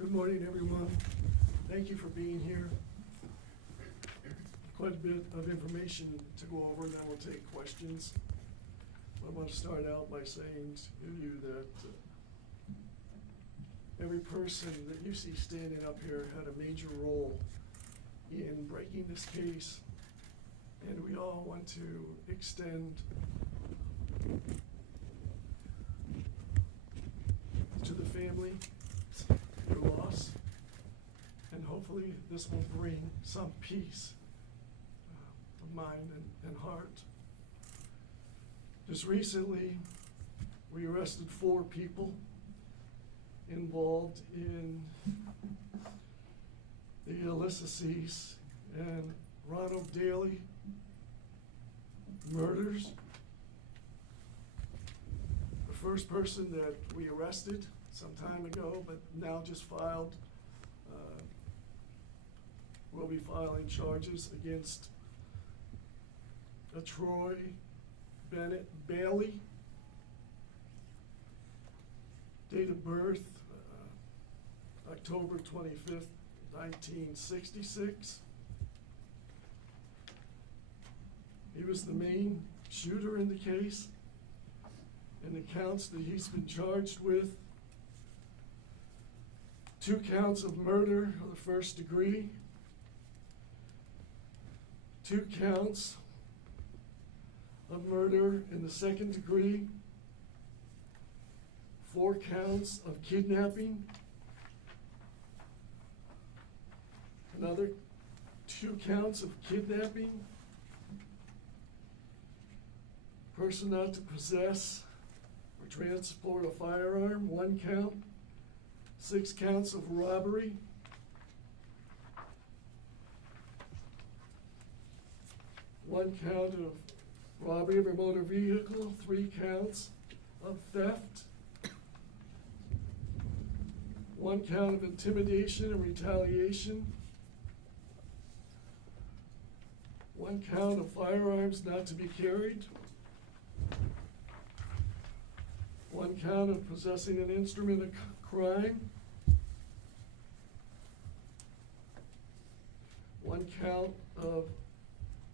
Good morning, everyone. Thank you for being here. Quite a bit of information to go over, and then we'll take questions. I want to start out by saying to you that every person that you see standing up here had a major role in breaking this case, and we all want to extend to the family your loss, and hopefully this will bring some peace of mind and heart. Just recently, we arrested 4 people involved in the Alyssa Cease and Ronald Daly murders. The first person that we arrested some time ago, but now just filed, will be filing charges against a Troy Bennett Bailey, date of birth, October 25th, 1966. He was the main shooter in the case, and the counts that he's been charged with: 2 counts of murder of the first degree, 2 counts of murder in the second degree, 4 counts of kidnapping, another 2 counts of kidnapping, person not to possess or transport a firearm, 1 count, 6 counts of robbery, 1 count of robbery of a motor vehicle, 3 counts of theft, 1 count of intimidation and retaliation, 1 count of firearms not to be carried, 1 count of possessing an instrument of crime, 1 count of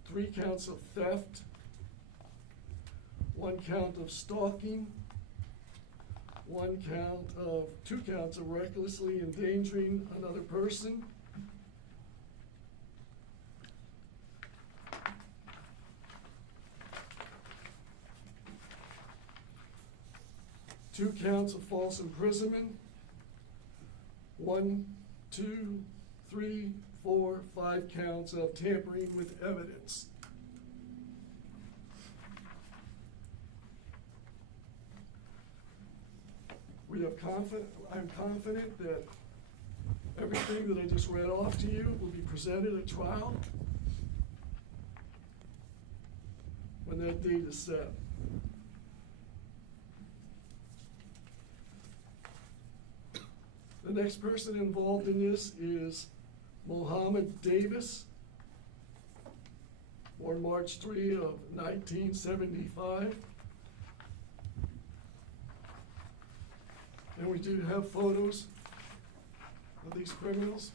3 counts of theft, 1 count of stalking, 2 counts of recklessly endangering another person, 2 counts of false imprisonment, 1, 2, 3, 4, 5 counts of tampering with evidence. I'm confident that everything that I just read off to you will be presented at trial when that date is set. The next person involved in this is Mohammed Davis, born March 3 of 1975. And we do have photos of these criminals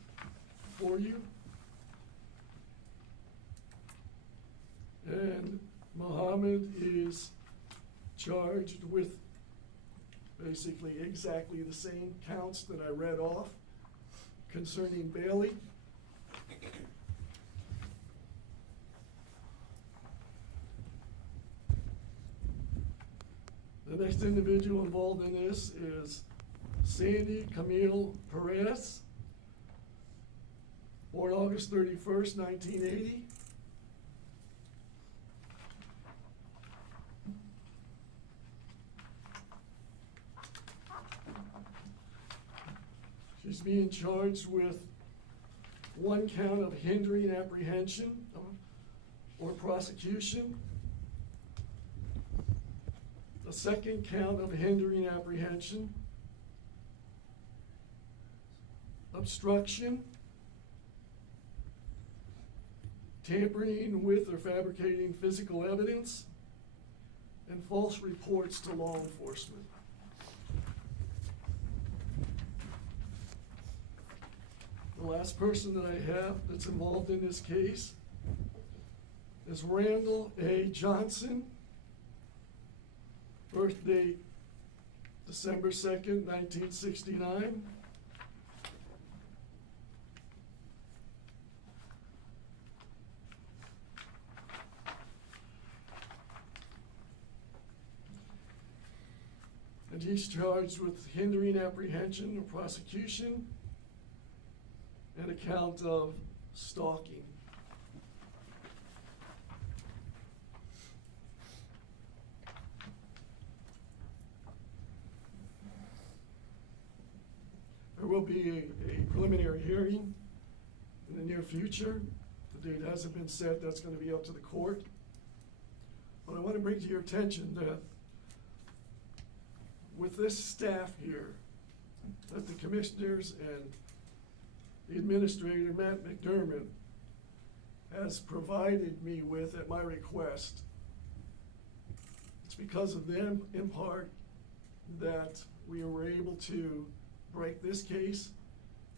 for you. And Mohammed is charged with basically exactly the same counts that I read off concerning Bailey. The next individual involved in this is Sandy Camille Perez, born August 31st, 1980. She's being charged with 1 count of hindering apprehension or prosecution, a 2nd count of hindering apprehension, obstruction, tampering with or fabricating physical evidence, and false reports to law enforcement. last person that I have that's involved in this case is Randall A. Johnson, birth date December 2nd, 1969. And he's charged with hindering apprehension or prosecution and a count of stalking. There will be a preliminary hearing in the near future. The date hasn't been set. That's going to be up to the court. But I want to bring to your attention that with this staff here, that the commissioners and the administrator, Matt McDermott, has provided me with at my request, it's because of them, in part, that we were able to break this case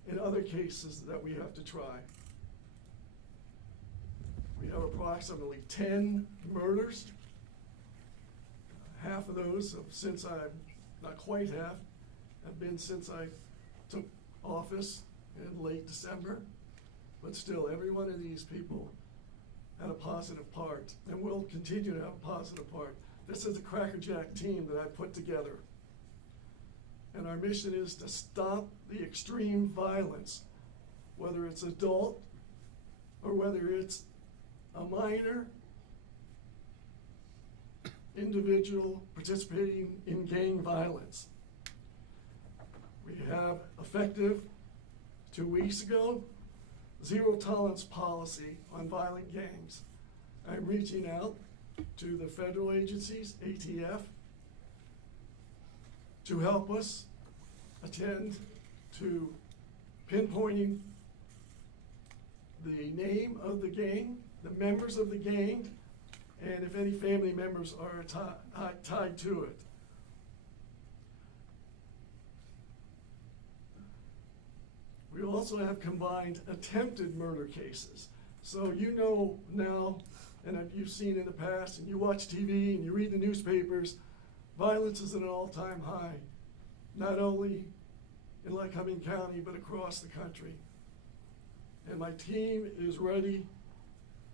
and other cases that we have to try. We have approximately 10 murders. Half of those, since not quite half, have been since I took office in late December. But still, every one of these people had a positive part and will continue to have a positive part. This is the crackerjack team that I put together. And our mission is to stop the extreme violence, whether it's adult or whether it's a minor individual participating in gang violence. We have effective 2 weeks ago, zero tolerance policy on violent gangs. I'm reaching out to the federal agencies, ATF, to help us attend to pinpointing the name of the gang, the members of the gang, and if any family members are tied to it. We also have combined attempted murder cases. So you know now, and you've seen in the past, and you watch TV and you read the newspapers, violence is at an all-time high, not only in Lycoming County, but across the country. And my team is ready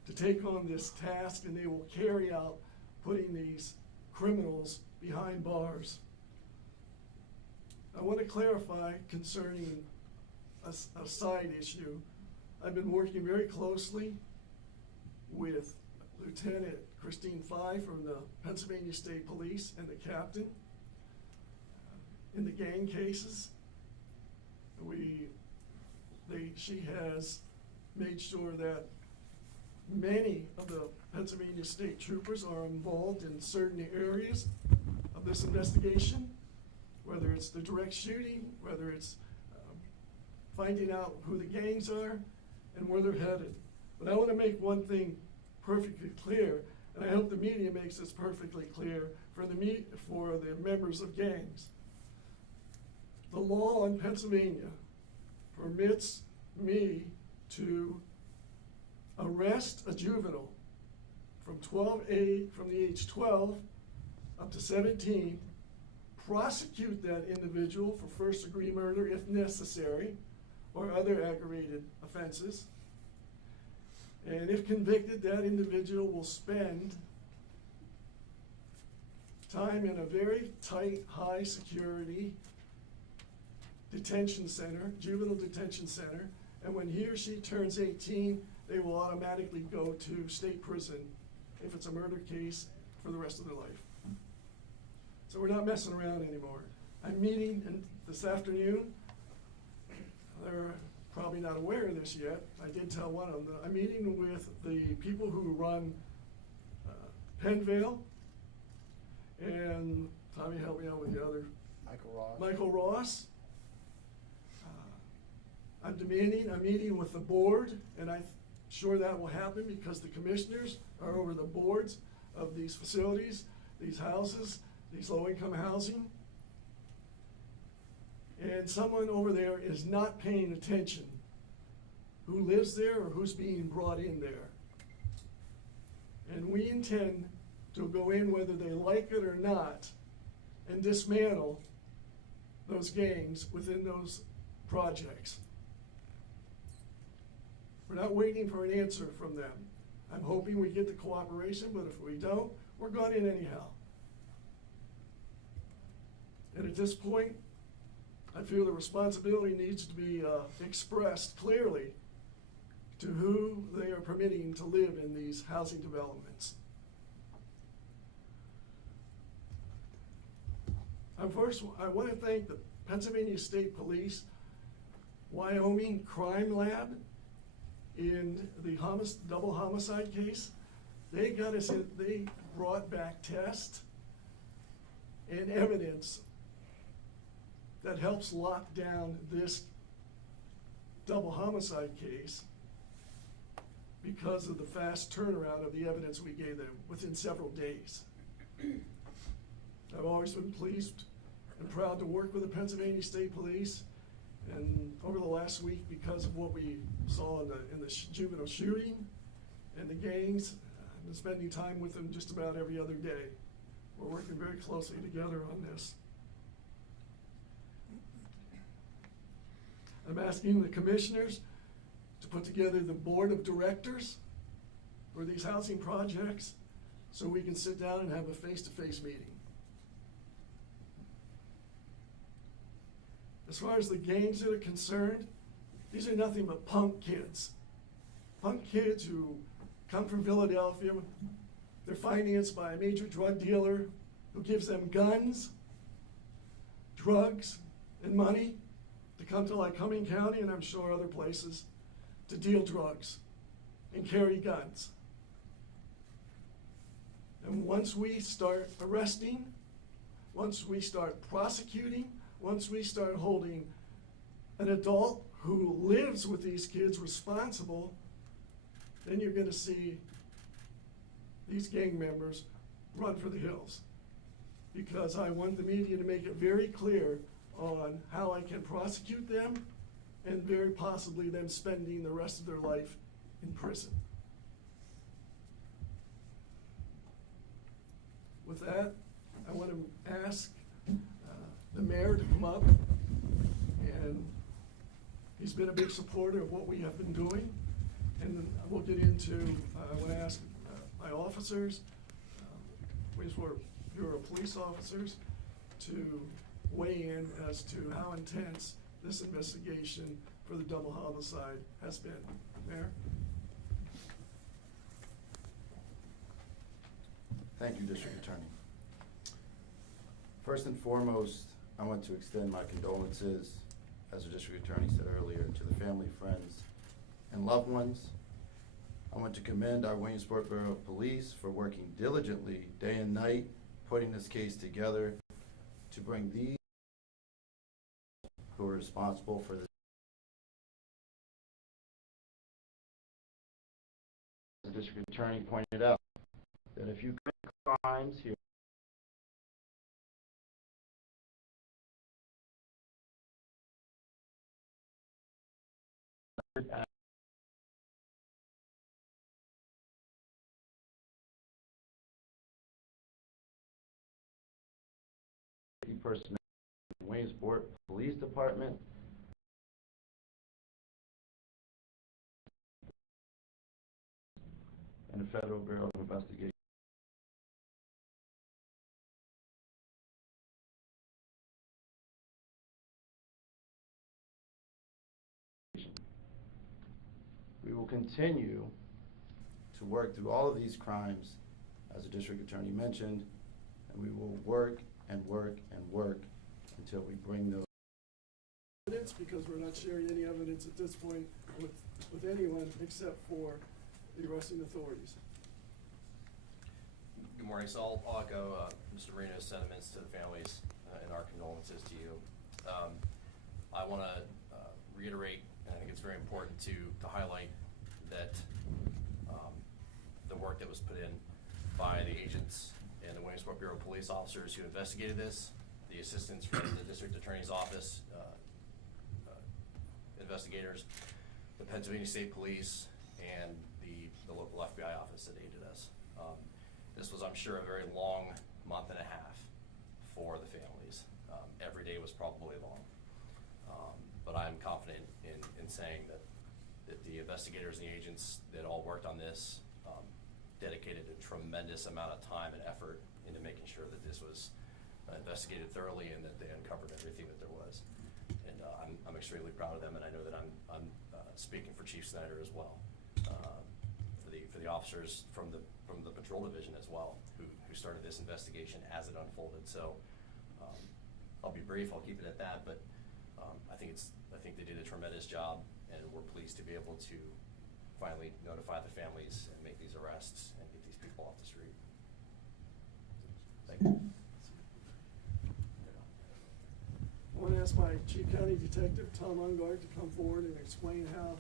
to take on this task, and they will carry out putting these criminals behind bars. I want to clarify concerning a side issue. I've been working very closely with Lieutenant Christine Fye from the Pennsylvania State Police and the captain in the gang cases. She has made sure that many of the Pennsylvania State troopers are involved in certain areas of this investigation, whether it's the direct shooting, whether it's finding out who the gangs are and where they're headed. But I want to make one thing perfectly clear, and I hope the media makes this perfectly clear for the members of gangs. The law in Pennsylvania permits me to arrest a juvenile from the age 12 up to 17, prosecute that individual for first-degree murder if necessary, or other aggravated offenses. And if convicted, that individual will spend time in a very tight, high-security detention center, juvenile detention center, and when he or she turns 18, they will automatically go to state prison if it's a murder case for the rest of their life. So we're not messing around anymore. I'm meeting this afternoon. They're probably not aware of this yet. I did tell one of them that I'm meeting with the people who run Penvale, and Tommy, help me out with the other. Michael Ross. I'm demanding a meeting with the board, and I'm sure that will happen because the commissioners are over the boards of these facilities, these houses, these low-income housing. And someone over there is not paying attention who lives there or who's being brought in there. And we intend to go in whether they like it or not and dismantle those gangs within those projects. We're not waiting for an answer from them. I'm hoping we get the cooperation, but if we don't, we're going in anyhow. And at this point, I feel the responsibility needs to be expressed clearly to who they are permitting to live in these housing developments. First, I want to thank the Pennsylvania State Police, Wyoming Crime Lab in the double homicide case. They got us in, they brought back tests and evidence that helps lock down this double homicide case because of the fast turnaround of the evidence we gave them within several days. I've always been pleased and proud to work with the Pennsylvania State Police, and over the last week, because of what we saw in the juvenile shooting and the gangs, I've been spending time with them just about every other day. We're working very closely together on this. I'm asking the commissioners to put together the board of directors for these housing projects so we can sit down and have a face-to-face meeting. As far as the gangs that are concerned, these are nothing but punk kids. Punk kids who come from Philadelphia. They're financed by a major drug dealer who gives them guns, drugs, and money to come to Lycoming County, and I'm sure other places, to deal drugs and carry guns. And once we start arresting, once we start prosecuting, once we start holding an adult who lives with these kids responsible, then you're going to see these gang members run for the hills. Because I want the media to make it very clear on how I can prosecute them and very possibly them spending the rest of their life in prison. With that, I want to ask the mayor to come up, and he's been a big supporter of what we have been doing. And we'll get into, I want to ask my officers, Williamsport Bureau of Police officers, to weigh in as to how intense this investigation for the double homicide has been. Mayor? Thank you, District Attorney. First and foremost, I want to extend my condolences, as the District Attorney said earlier, to the family, friends, and loved ones. I want to commend our Williamsport Bureau of Police for working diligently day and night, putting this case together to bring these who are responsible for this. The District Attorney pointed out that if you commit crimes here, personnel in the Williamsport Police Department and the Federal Bureau of Investigation. We will continue to work through all of these crimes, as the District Attorney mentioned, and we will work and work and work until we bring those evidence, because we're not sharing any evidence at this point with anyone except for the arresting authorities. Good morning. So I'll echo Mr. Marino's sentiments to the families and our condolences to you. I want to reiterate, and I think it's very important to highlight that the work that was put in by the agents and the Williamsport Bureau of Police officers who investigated this, the assistance from the District Attorney's Office investigators, the Pennsylvania State Police, and the local FBI office that aided us. This was, I'm sure, a very long month and a half for the families. Every day was probably long. But I'm confident in saying that the investigators and the agents that all worked on this dedicated a tremendous amount of time and effort into making sure that this was investigated thoroughly and that they uncovered everything that there was. And I'm extremely proud of them, and I know that I'm speaking for Chief Snyder as well, for the officers from the patrol division as well, who started this investigation as it unfolded. So I'll be brief, I'll keep it at that, but I think they did a tremendous job, and we're pleased to be able to finally notify the families and make these arrests and get these people off the street. Thank you. I want to ask my Chief County Detective, Tom Ungard, to come forward and explain how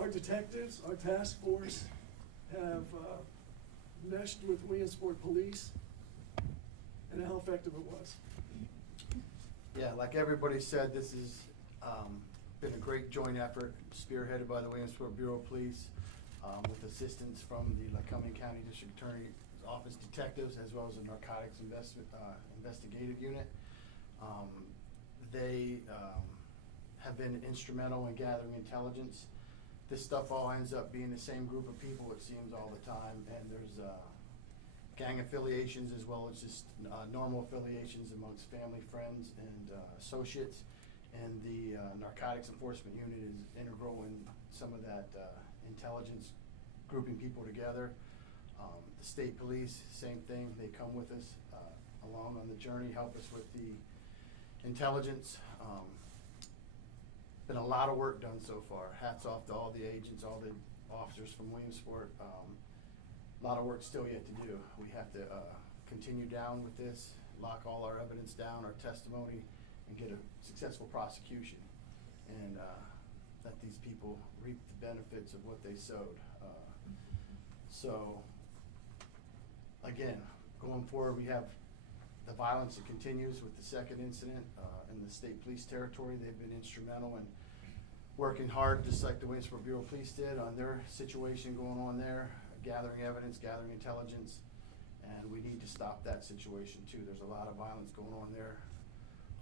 our detectives, our task force, have meshed with Williamsport Police and how effective it was. Yeah, like everybody said, this has been a great joint effort spearheaded by the Williamsport Bureau of Police with assistance from the Lycoming County District Attorney's Office detectives as well as the Narcotics Investigative Unit. They have been instrumental in gathering intelligence. This stuff all ends up being the same group of people, it seems, all the time, and there's gang affiliations as well as just normal affiliations amongst family, friends, and associates. And the Narcotics Enforcement Unit is integral in some of that intelligence, grouping people together. The state police, same thing, they come with us along on the journey, help us with the intelligence. Been a lot of work done so far. Hats off to all the agents, all the officers from Williamsport. A lot of work still yet to do. We have to continue down with this, lock all our evidence down, our testimony, and get a successful prosecution, and let these people reap the benefits of what they sowed. So, again, going forward, we have the violence that continues with the second incident in the state police territory. They've been instrumental in working hard, just like the Williamsport Bureau of Police did on their situation going on there, gathering evidence, gathering intelligence, and we need to stop that situation too. There's a lot of violence going on there.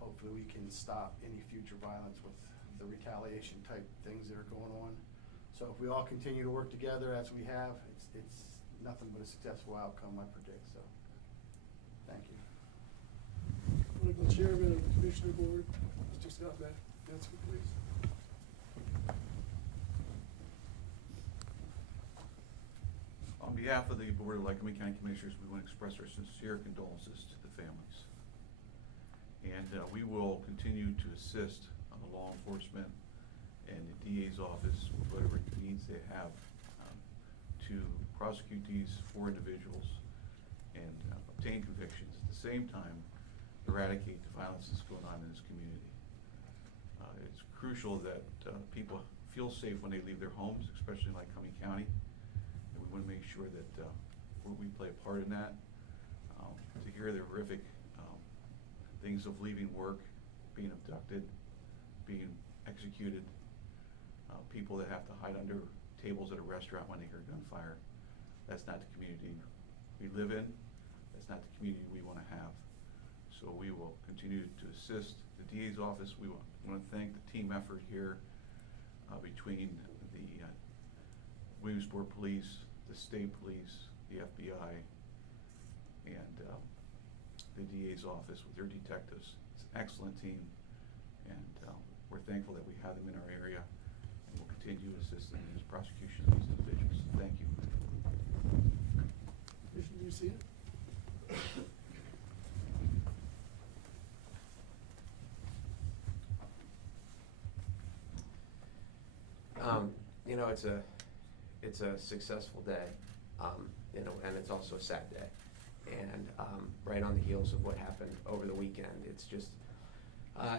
Hopefully we can stop any future violence with the retaliation type things that are going on. So if we all continue to work together as we have, it's nothing but a successful outcome, I predict. So, thank you. Political Chairman of the Commissioner Board, Mr. Scott Bansky, please. On behalf of the Board of Lycoming County Commissioners, we want to express our sincere condolences to the families. And we will continue to assist on the law enforcement and the DA's office with whatever needs they have to prosecute these four individuals and obtain convictions. At the same time, eradicate the violence that's going on in this community. It's crucial that people feel safe when they leave their homes, especially in Lycoming County. And we want to make sure that we play a part in that. To hear the horrific things of leaving work, being abducted, being executed, people that have to hide under tables at a restaurant when they hear gunfire. That's not the community we live in. That's not the community we want to have. So we will continue to assist the DA's office. We want to thank the team effort here between the Williamsport Police, the state police, the FBI, and the DA's office with their detectives. It's an excellent team, and we're thankful that we have them in our area, and we'll continue to assist them in this prosecution of these individuals. Thank you. Commissioner, do you see it? You know, it's a successful day, you know, and it's also a sad day. And right on the heels of what happened over the weekend, it's just,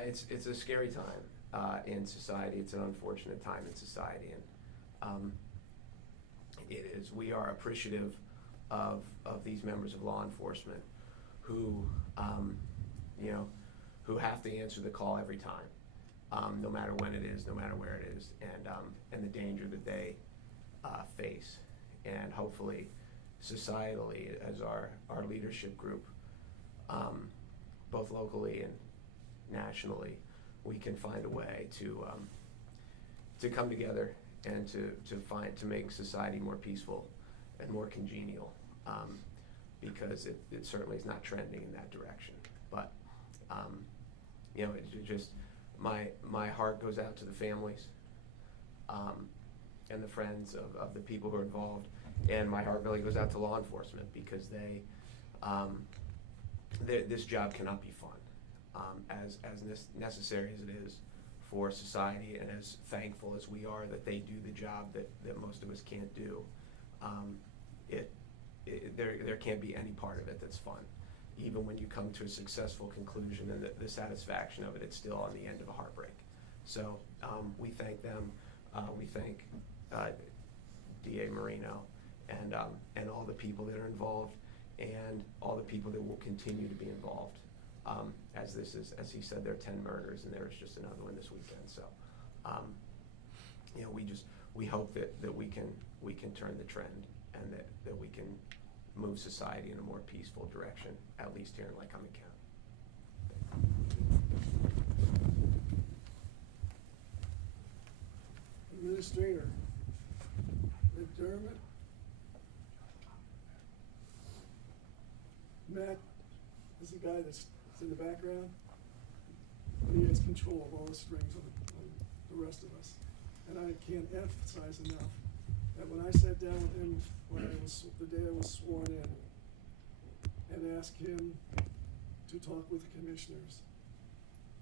it's a scary time in society. It's an unfortunate time in society, and it is. We are appreciative of these members of law enforcement who, you know, who have to answer the call every time. no matter when it is, no matter where it is, and the danger that they face. And hopefully, societally, as our leadership group, both locally and nationally, we can find a way to come together and to make society more peaceful and more congenial, because it certainly is not trending in that direction. But you know, it just my heart goes out to the families and the friends of the people who are involved, and my heart really goes out to law enforcement, because this job cannot be fun, as necessary as it is for society, and as thankful as we are that they do the job that most of us can't do. There can't be any part of it that's fun. Even when you come to a successful conclusion and the satisfaction of it, it's still on the end of a heartbreak. So we thank them. We thank DA Marino and all the people that are involved, and all the people that will continue to be involved. As he said, there are 10 murders, and there was just another one this weekend. So, you know, we hope that we can turn the trend, and that we can move society in a more peaceful direction, at least here in Lycoming County. Administrator McDermott. Matt is the guy that's in the background. He has control of all the strings on the rest of us. And I can't emphasize enough that when I sat down with him the day I was sworn in, and asked him to talk with the commissioners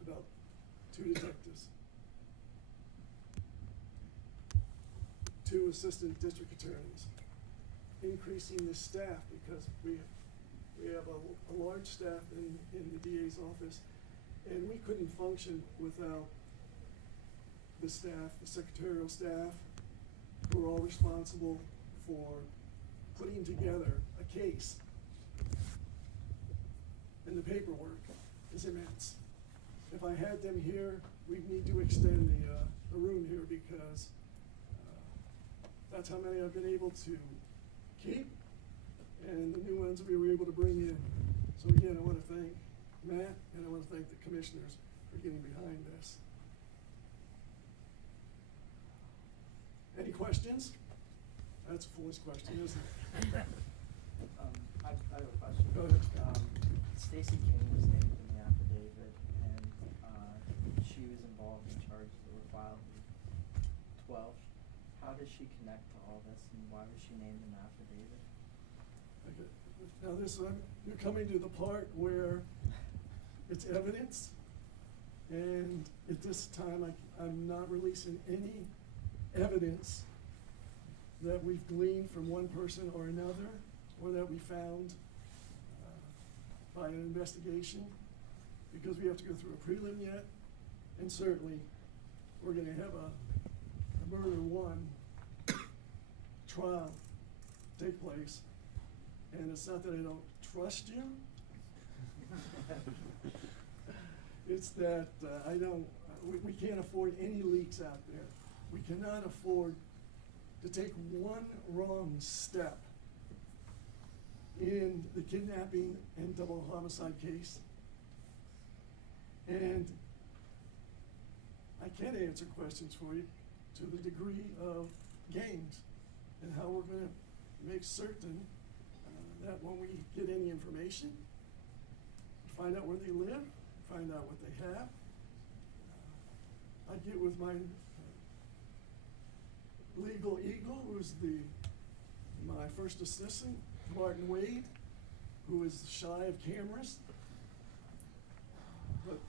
about 2 detectives, 2 assistant district attorneys, increasing the staff, because we have a large staff in the DA's office, and we couldn't function without the staff, the secretarial staff, who are all responsible for putting together a case. And the paperwork is immense. If I had them here, we'd need to extend the room here, because that's how many I've been able to keep, and the new ones we were able to bring in. So again, I want to thank Matt, and I want to thank the commissioners for getting behind this. Any questions? That's a foolish question, isn't it? I have a question. Go ahead. Stacy King was named in the affidavit, and she was involved in charges that were filed in 12. How does she connect to all this, and why was she named in the affidavit? Okay. Now you're coming to the part where it's evidence, and at this time I'm not releasing any evidence that we've gleaned from one person or another, or that we found by an investigation, because we have to go through a prelim yet, and certainly we're going to have a murder one trial take place. And it's not that I don't trust you. It's that we can't afford any leaks out there. We cannot afford to take one wrong step in the kidnapping and double homicide case. And I can't answer questions for you to the degree of games, and how we're going to make certain that when we get any information, find out where they live, find out what they have. I get with my legal eagle, who's my first assistant, Martin Wade, who is shy of cameras. But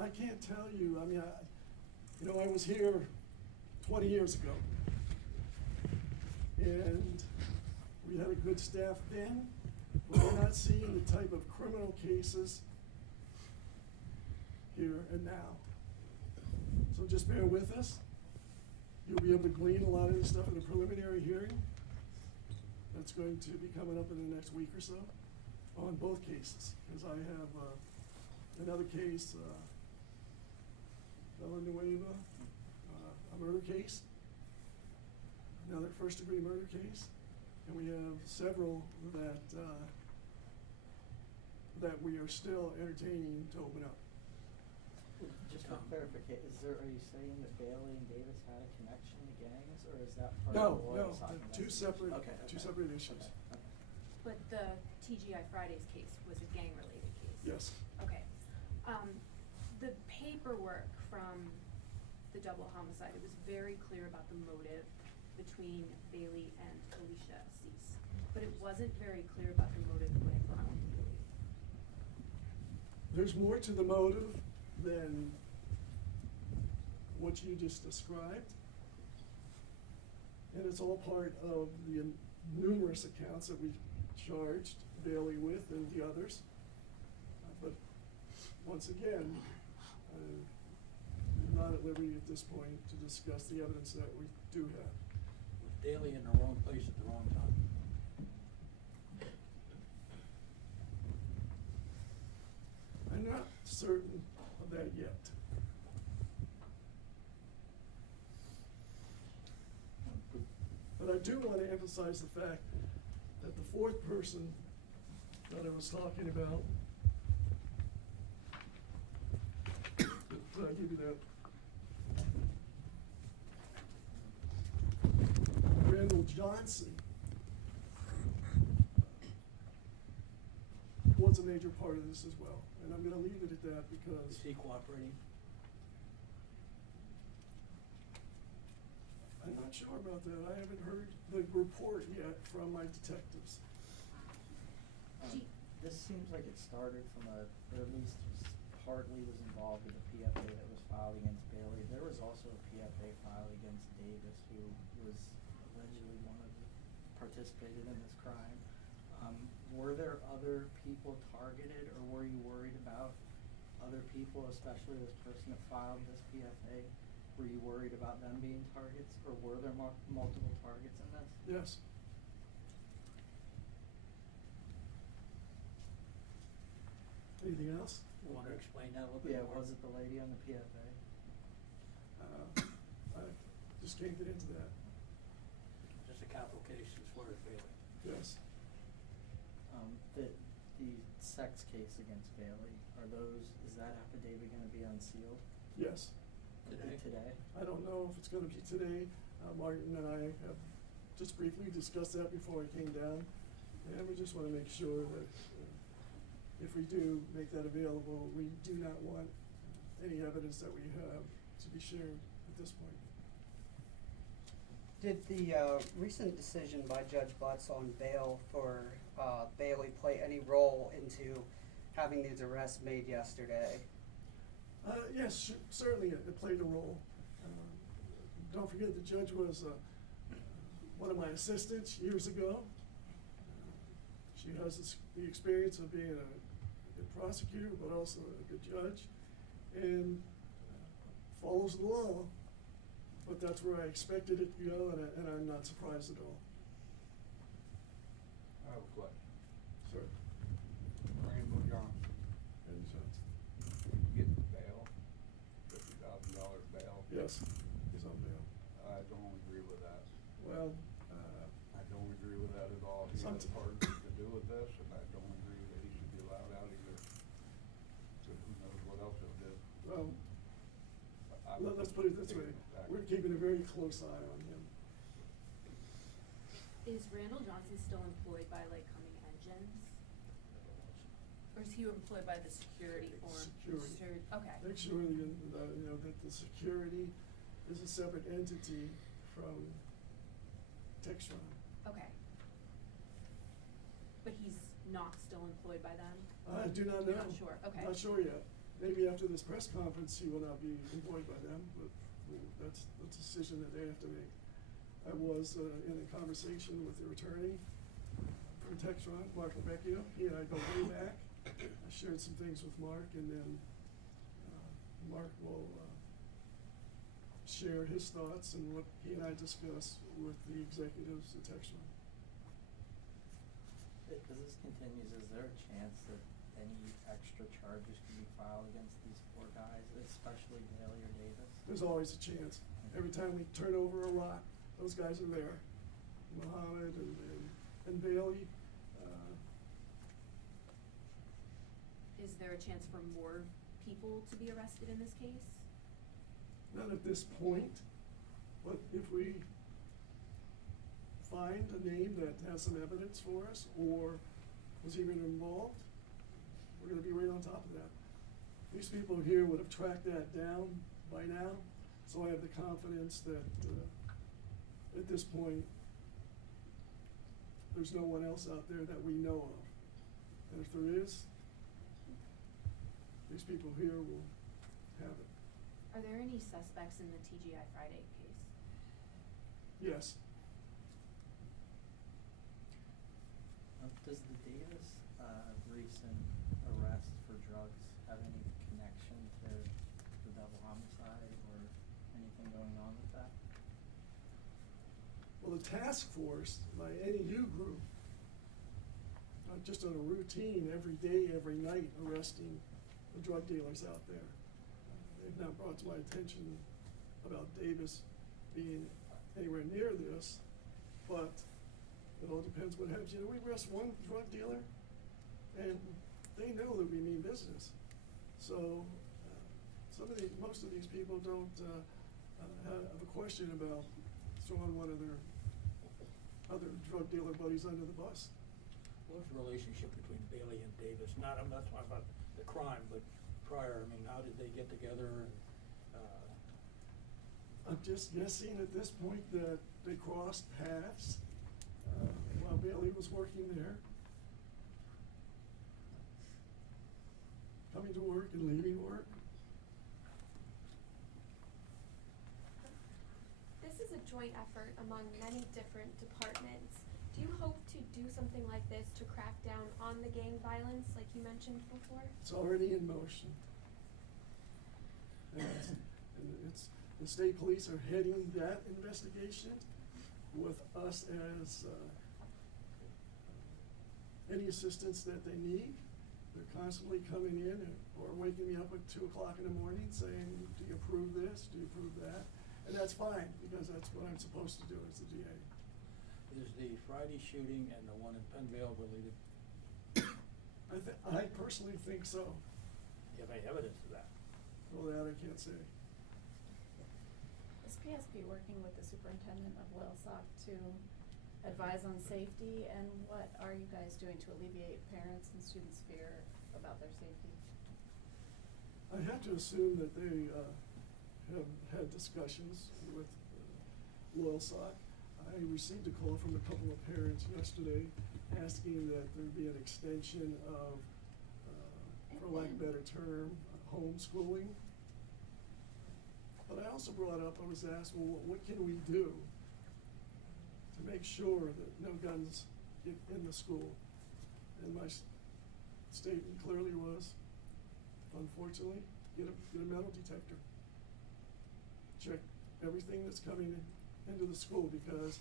I can't tell you, I mean, I was here 20 years ago, and we had a good staff then, but we're not seeing the type of criminal cases here and now. So just bear with us. You'll be able to glean a lot of this stuff in a preliminary hearing that's going to be coming up in the next week or so on both cases, because I have another case, fellow New case, another first-degree murder case, and we have several that we are still entertaining to open up. Just for clarification, are you saying that Bailey and Davis had a connection to gangs, or is that part No, of the no, Loyalsock two separate, investigation? two separate issues. Okay. But the TGI Fridays case was a gang-related case? Yes. Okay. The paperwork from the double homicide, it was very clear about the motive between Bailey and Alicia Cease, but it wasn't very clear about the motive with Bailey. There's more to the motive than what you just described. And it's all part of the numerous accounts that we charged Bailey with and the others. But once again, I'm not at liberty at this point to discuss the evidence that we do have. Was Daly in the wrong place at the wrong time? I'm not certain of that yet. But I do want to emphasize the fact that the fourth person that I was talking about, did I give you that? Randall Johnson was a major part of this as well. And I'm gonna leave it at that because Is he cooperating? I'm not sure about that. I haven't heard the report yet from my detectives. This seems like it started from or at least partly was involved with a PFA that was filed against Bailey. There was also a PFA filed against Davis, who was allegedly one of the participated in this crime. Were there other people targeted, or were you worried about other people, especially this person that filed this PFA? Were you worried about them being targets, or were there multiple targets in this? Yes. Anything else? You want to explain that a little bit Yeah, more? was it the lady on the PFA? I just can't get into that. Just a capital case as far as Bailey. Yes. The sex case against Bailey, is that affidavit gonna be unsealed Yes. today? I don't know if it's gonna be today. Martin and I have just briefly discussed that before I came down. And we just wanna make sure that if we do make that available, we do not want any evidence that we have to be shared at this point. Did the recent decision by Judge Butts on bail for Bailey play any role into having these arrests made yesterday? Yes, certainly it played a role. Don't forget the judge was one of my assistants years ago. She has the experience of being a good prosecutor, but also a good judge, and follows the law. But that's where I expected it to go, and I'm not surprised at all. I have a question. Sir. Randall Johnson, Any sense? getting bail, $50,000 bail. Yes, he's on bail. I don't agree with that. Well, I don't agree with that at all. He has part to do with this, and I don't agree that he should be allowed out either. So who knows what else he'll do. well, I- let's put it this way. We're keeping a very close eye on him. Is Randall Johnson still employed by Lake Cumming Engines? Or is he employed by the security or? Security. Okay. Make sure that the security is a separate entity from Textron. Okay. But he's not still employed by them? I do not know. You're not sure, okay. Not sure yet. Maybe after this press conference, he will not be employed by them, but that's a decision that they have to make. I was in a conversation with their attorney from Textron, Mark Rebecchio. He and I go way back. I shared some things with Mark, and then Mark will share his thoughts and what he and I discussed with the executives at Textron. As this continues, is there a chance that any extra charges can be filed against these four guys, especially Bailey or Davis? There's always a chance. Every time we turn over a rock, those guys are there. Muhammad and Bailey. Is there a chance for more people to be arrested in this case? Not at this point, but if we find a name that has some evidence for us or was even involved, we're gonna be right on top of that. These people here would have tracked that down by now, so I have the confidence that, at this point, there's no one else out there that we know of. And if there is, these people here will have it. Are there any suspects in the TGI Friday case? Yes. Does the Davis, recent arrest for drugs have any connection to the double homicide or anything going on with that? Well, the task force, my NEU group, just on a routine, every day, every night, arresting the drug dealers out there. They've not brought to my attention about Davis being anywhere near this, but it all depends what happens. You know, we arrest one drug dealer, and they know that we mean business. So, most of these people don't have a question about throwing one of their other drug dealer buddies under the bus. What was the relationship between Bailey and Davis? I'm not talking about the crime, but prior, I mean, how did they get together and, I'm just guessing at this point that they crossed paths while Bailey was working there, coming to work and leaving work. This is a joint effort among many different departments. Do you hope to do something like this to crack down on the gang violence like you mentioned before? It's already in motion. And it's the state police are heading that investigation with us as any assistance that they need. They're constantly coming in or waking me up at 2 o'clock in the morning saying, do you approve this? Do you approve that? And that's fine, because that's what I'm supposed to do as the DA. is the Friday shooting and the one in Penvale related? I personally think so. Do you have any evidence of that? Well, that I can't say. Is PSP working with the superintendent of Williamsport to advise on safety, and what are you guys doing to alleviate parents and students' fear about their safety? I have to assume that they have had discussions with Loyalsock. I received a call from a couple of parents yesterday asking that there be an extension of, for lack of a better term, homeschooling. But I also brought up, I was asked, well, what can we do to make sure that no guns get in the school? And my statement clearly was, unfortunately, get a metal detector. Check everything that's coming into the school, because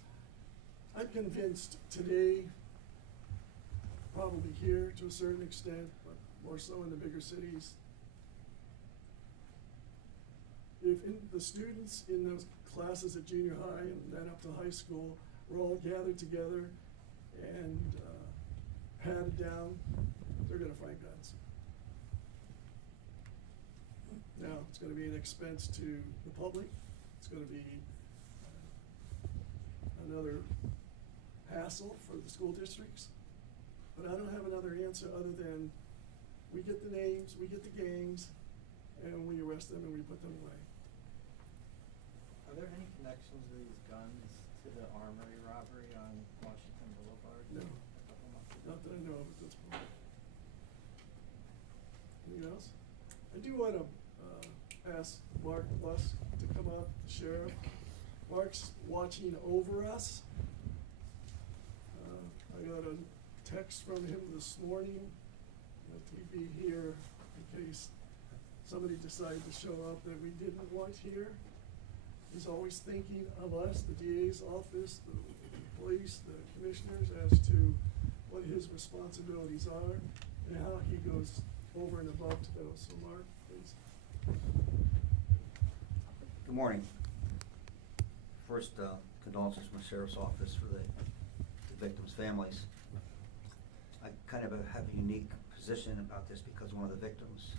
I'm convinced today, probably here to a certain extent, but more so in the bigger cities, if the students in those classes at junior high and then up to high school were all gathered together and patted down, they're gonna find guns. Now, it's gonna be an expense to the public. It's gonna be another hassle for the school districts. But I don't have another answer other than we get the names, we get the gangs, and we arrest them and we put them away. Are there any connections of these guns to the armory robbery on Washington Boulevard? No. A couple months ago? Not that I know of at this point. Anything else? I do want to ask Mark Lusk to come up, the sheriff. Mark's watching over us. I got a text from him this morning that he'd be here in case somebody decided to show up that we didn't want here. He's always thinking of us, the DA's office, the police, the commissioners, as to what his responsibilities are and how he goes over and above to those. So Mark, please. Good morning. First, condolences from the sheriff's office for the victims' families. I kind of have a unique position about this because one of the victims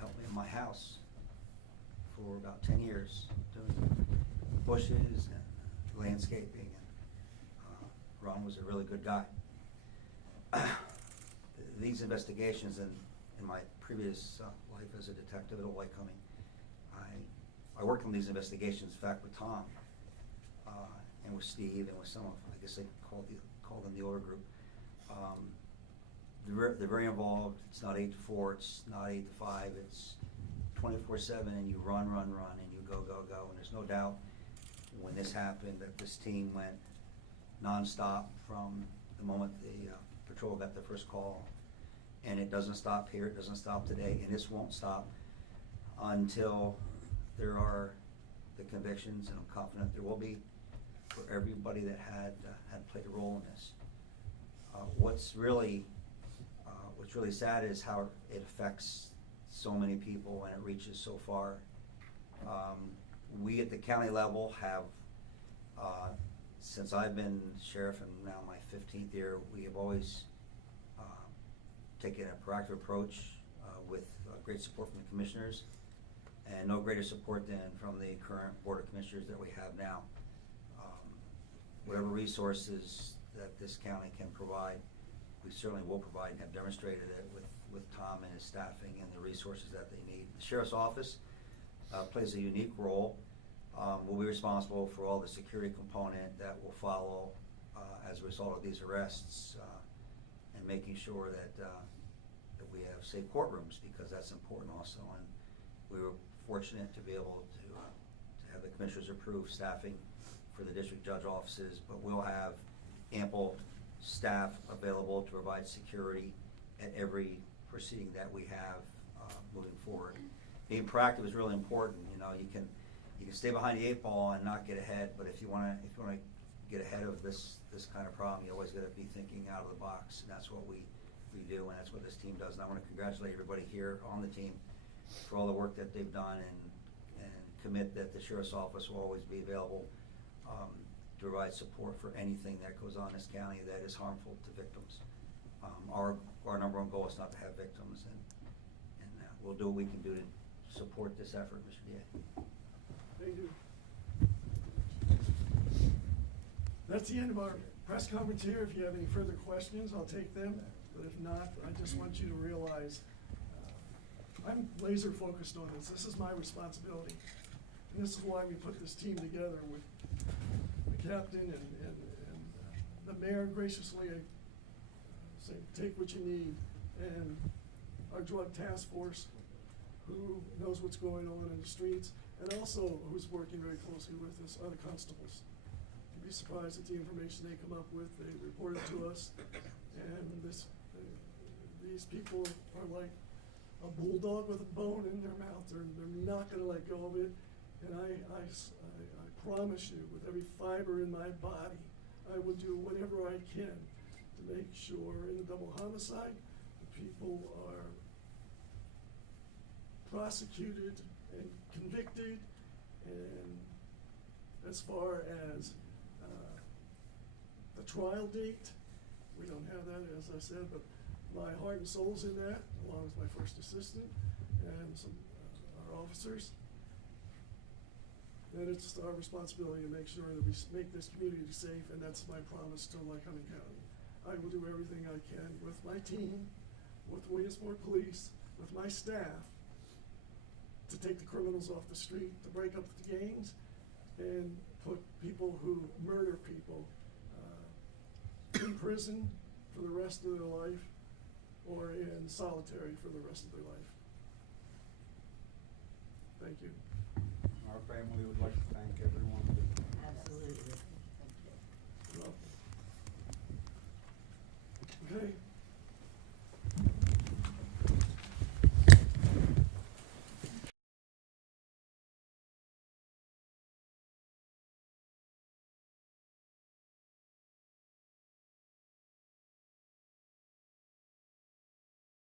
helped me in my house for about 10 years doing bushes and landscaping, and Ron was a really good guy. These investigations, in my previous life as a detective at Old Lycoming, I worked on these investigations, in fact, with Tom and with Steve and with some of, I guess they call them the older group. They're very involved. It's not 8 to 4, it's not 8 to 5, it's 24/7, and you run, and you go. And there's no doubt when this happened that this team went nonstop from the moment the patrol got the first call. And it doesn't stop here, it doesn't stop today, and this won't stop until there are the convictions, and I'm confident there will be, for everybody that had played a role in this. What's really sad is how it affects so many people and it reaches so far. We at the county level have, since I've been sheriff and now my 15th year, we have always taken a proactive approach with great support from the commissioners, and no greater support than from the current board of commissioners that we have now. Whatever resources that this county can provide, we certainly will provide, and have demonstrated it with Tom and his staffing and the resources that they need. The sheriff's office plays a unique role. We'll be responsible for all the security component that will follow as a result of these arrests, and making sure that we have safe courtrooms, because that's important also. And we were fortunate to be able to have the commissioners approve staffing for the district judge offices, but we'll have ample staff available to provide security at every proceeding that we have moving forward. Being proactive is really important. You know, you can stay behind the 8 ball and not get ahead, but if you want to get ahead of this kind of problem, you always got to be thinking out of the box, and that's what we do, and that's what this team does. And I want to congratulate everybody here on the team for all the work that they've done, and commit that the sheriff's office will always be available to provide support for anything that goes on in this county that is harmful to victims. Our number one goal is not to have victims, and we'll do what we can do to support this effort, Mr. DA. Thank you. That's the end of our press conference here. If you have any further questions, I'll take them. But if not, I just want you to realize I'm laser focused on this. This is my responsibility. And this is why we put this team together with the captain and the mayor graciously saying, take what you need. And our drug task force, who knows what's going on in the streets, and also who's working very closely with us, are the constables. You'd be surprised at the information they come up with. They report it to us, and these people are like a bulldog with a bone in their mouth. They're not going to let go of it. And I promise you, with every fiber in my body, I will do whatever I can to make sure in the double homicide, the people are prosecuted and convicted. And as far as the trial date, we don't have that, as I said, but my heart and soul's in that, along with my first assistant and some our officers. And it's our responsibility to make sure that we make this community safe, and that's my promise to Lycoming County. I will do everything I can with my team, with Williamsport Police, with my staff, to take the criminals off the street, to break up the gangs, and put people who murder people in prison for the rest of their life, or in solitary for the rest of their life. Thank you. Our family would like to thank everyone. Absolutely. Okay.